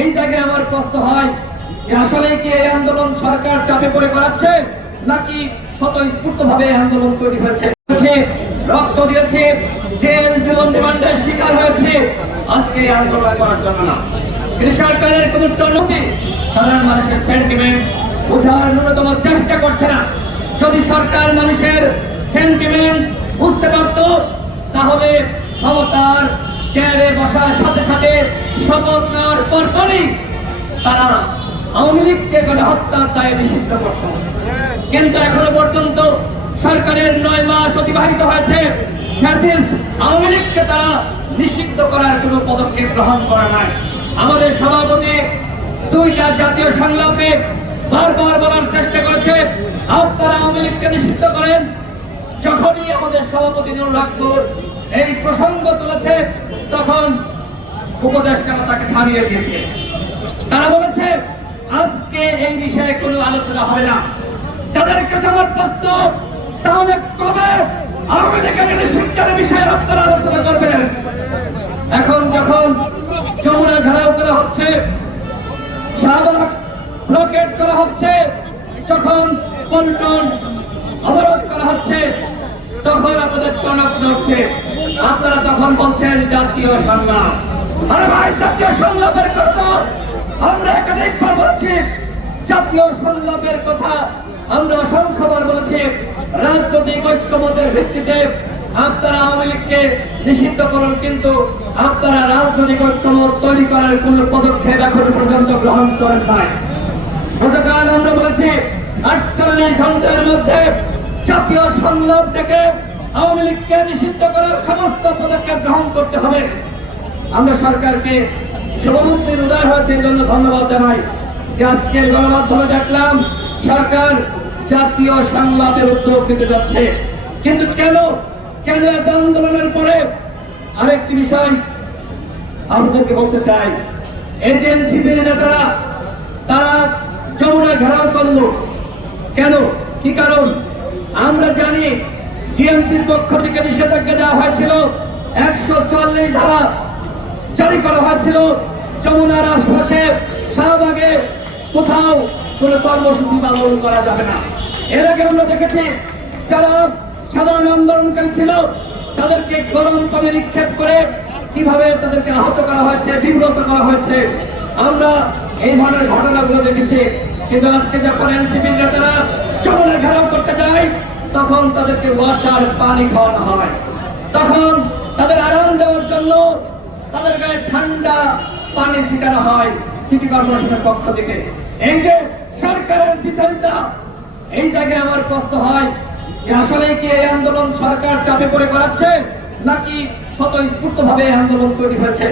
এই জায়গায় আমার প্রশ্ন হয় যে আসলে কি এই আন্দোলন সরকার চাপে পড়ে করাচ্ছে নাকি স্বতঃস্ফূর্ত ভাবে আন্দোলন তৈরি হয়েছে? রক্ত দিয়েছে, জেল, জীবন রিমান্ডের শিকার হয়েছে। আজকে আন্দোলন করার জন্য না। সরকারের কোন টনতি সাধারণ মানুষের সেন্টিমেন্ট বোঝার ন্যূনতম চেষ্টা করছে না। যদি সরকার মানুষের সেন্টিমেন্ট বুঝতে পারতো, তাহলে ক্ষমতার চেয়ারে বসার সাথে সাথে শপথ নেওয়ার পরপরই তারা আওয়ামী লীগকে গণহত্যার দায়ে নিষিদ্ধ করত। কিন্তু এখনও পর্যন্ত সরকারের নয় মাস অতিবাহিত হয়েছে। আওয়ামী লীগকে তারা নিষিদ্ধ করার কোনো পদক্ষেপ গ্রহণ করা নাই। আমাদের সভাপতি দুইটা জাতীয় সংলাপে বারবার বলার চেষ্টা করছে, আপনারা আওয়ামী লীগকে নিষিদ্ধ করেন। যখনই আমাদের সভাপতি নুরুল এই প্রসঙ্গ তুলেছে তখন উপদেষ্টারা তাকে থামিয়ে দিয়েছে? তারা বলেছে, আজকে এই বিষয়ে কোনো আলোচনা হবে না। তাদের কাছে আমার প্রশ্ন তাহলে কবে নিষিদ্ধের বিষয়ে আলোচনা এখন যখন করা হচ্ছে করা হচ্ছে অবরোধ করা হচ্ছে তখন আপনাদের টনক নড়ছে। আপনারা তখন বলছেন, জাতীয় সংগ্রাম। আরে ভাই, জাতীয় সংলাপের কথা আমরা একাধিকবার বলেছি, জাতীয় সংলাপের কথা। আমরা অসংখ্যবার বলেছি, রাজনৈতিক ঐক্যমতের ভিত্তিতে আপনারা আওয়ামী লীগকে নিষিদ্ধ করুন, কিন্তু আপনারা রাজনৈতিক ঐক্যমত তৈরি করার কোন পদক্ষেপ এখন পর্যন্ত গ্রহণ করেন নাই। গতকাল আমরা বলেছি আটচল্লিশ ঘণ্টার মধ্যে জাতীয় সংলাপ থেকে আওয়ামী লীগকে নিষিদ্ধ করার সমস্ত পদক্ষেপ গ্রহণ করতে হবে। আমরা সরকারকে শুভমুক্তির উদয় হয়েছে এই জন্য ধন্যবাদ জানাই। যে আজকের গণমাধ্যমে দেখলাম, সরকার জাতীয় সংলাপের উদ্যোগ নিতে যাচ্ছে। কিন্তু কেন? কেন এত আন্দোলনের পরে? আরেকটি বিষয় আমাদেরকে বলতে চাই। এজেন্সি এজেন্সিবির নেতারা, তারা যমুনা ঘেরাও করল। কেন? কি কারণ? আমরা জানি ডিএমপির পক্ষ থেকে নিষেধাজ্ঞা দেওয়া হয়েছিল। একশো চুয়াল্লিশ ধারা জারি করা হয়েছিল। যমুনার আশপাশে শাহবাগে কোথাও কোনো কর্মসূচি পালন করা যাবে না। এর আগে আমরা দেখেছি, যারা সাধারণ আন্দোলনকারী ছিল, তাদেরকে গরম পানি নিক্ষেপ করে কীভাবে তাদেরকে আহত করা হয়েছে, বিব্রত করা হয়েছে, আমরা এই ধরনের ঘটনাগুলো দেখেছি। কিন্তু আজকে যখন এনসিপির চমনে ঘেরাও করতে যায় তখন তাদেরকে ওয়াসার পানি খাওয়ানো হয়। তখন তাদের আরাম দেওয়ার জন্য তাদের গায়ে ঠান্ডা পানি ছিটানো হয় সিটি কর্পোরেশনের পক্ষ থেকে। এই যে সরকারের দ্বিধারিতা এই জায়গায় আমার প্রশ্ন হয় যে আসলে কি এই আন্দোলন সরকার চাপে পড়ে করাচ্ছে নাকি স্বতঃস্ফূর্ত ভাবে আন্দোলন তৈরি হয়েছে?